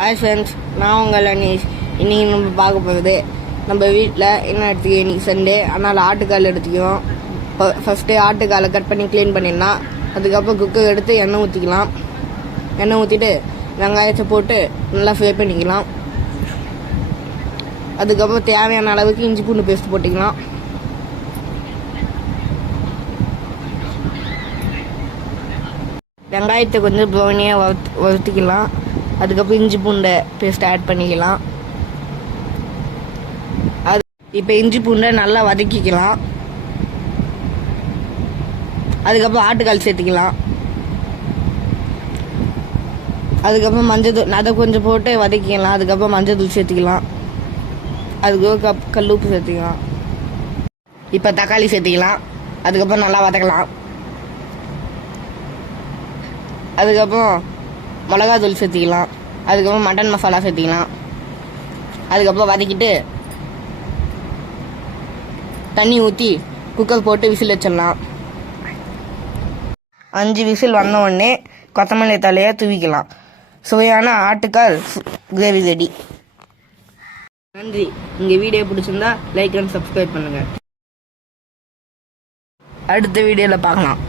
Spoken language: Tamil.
ஹாய் ஃப்ரெண்ட்ஸ் நான் உங்கள் அனீஷ். இன்னைக்கு நம்ம பார்க்க போகுது நம்ம வீட்டில் என்ன எடுத்துக்கோ இன்னைக்கு சண்டே அதனால் ஆட்டுக்கால் எடுத்துக்குவோம். ஃபஸ்ட்டு ஆட்டுக்காலை கட் பண்ணி க்ளீன் பண்ணிடலாம். அதுக்கப்புறம் குக்கர் எடுத்து எண்ணெய் ஊற்றிக்கலாம் எண்ணெய் ஊற்றிட்டு வெங்காயத்தை போட்டு நல்லா ஃப்ரை பண்ணிக்கலாம். அதுக்கப்புறம் தேவையான அளவுக்கு இஞ்சி பூண்டு பேஸ்ட் போட்டுக்கலாம். வெங்காயத்தை கொஞ்சம் ப்ரௌனியாக வறுத்து வறுத்துக்கலாம். அதுக்கப்புறம் இஞ்சி பூண்டை பேஸ்ட் ஆட் பண்ணிக்கலாம். அது இப்போ இஞ்சி பூண்டை நல்லா வதக்கிக்கலாம். அதுக்கப்புறம் ஆட்டுக்கால் சேர்த்துக்கலாம். அதுக்கப்புறம் மஞ்சள் தூள் அதை கொஞ்சம் போட்டு வதக்கிக்கலாம். அதுக்கப்புறம் மஞ்சள் தூள் சேர்த்துக்கலாம் அதுக்கப்புறம் கப் கல்லுப்பு சேர்த்துக்கலாம். இப்போ தக்காளி சேர்த்துக்கலாம். அதுக்கப்புறம் நல்லா வதக்கலாம். அதுக்கப்புறம் மிளகாத்தூள் சேர்த்திக்கலாம். அதுக்கப்புறம் மட்டன் மசாலா சேர்த்திக்கலாம். அதுக்கப்புறம் வதக்கிட்டு தண்ணி ஊற்றி குக்கர் போட்டு விசில் வச்சிடலாம். அஞ்சு விசில் வந்த உடனே கொத்தமல்லி தலையை தூவிக்கலாம். சுவையான ஆட்டுக்கால் கிரேவி ரெடி. நன்றி. உங்கள் வீடியோ பிடிச்சிருந்தா லைக் அண்ட் சப்ஸ்கிரைப் பண்ணுங்கள் அடுத்த வீடியோவில் பார்க்கலாம்.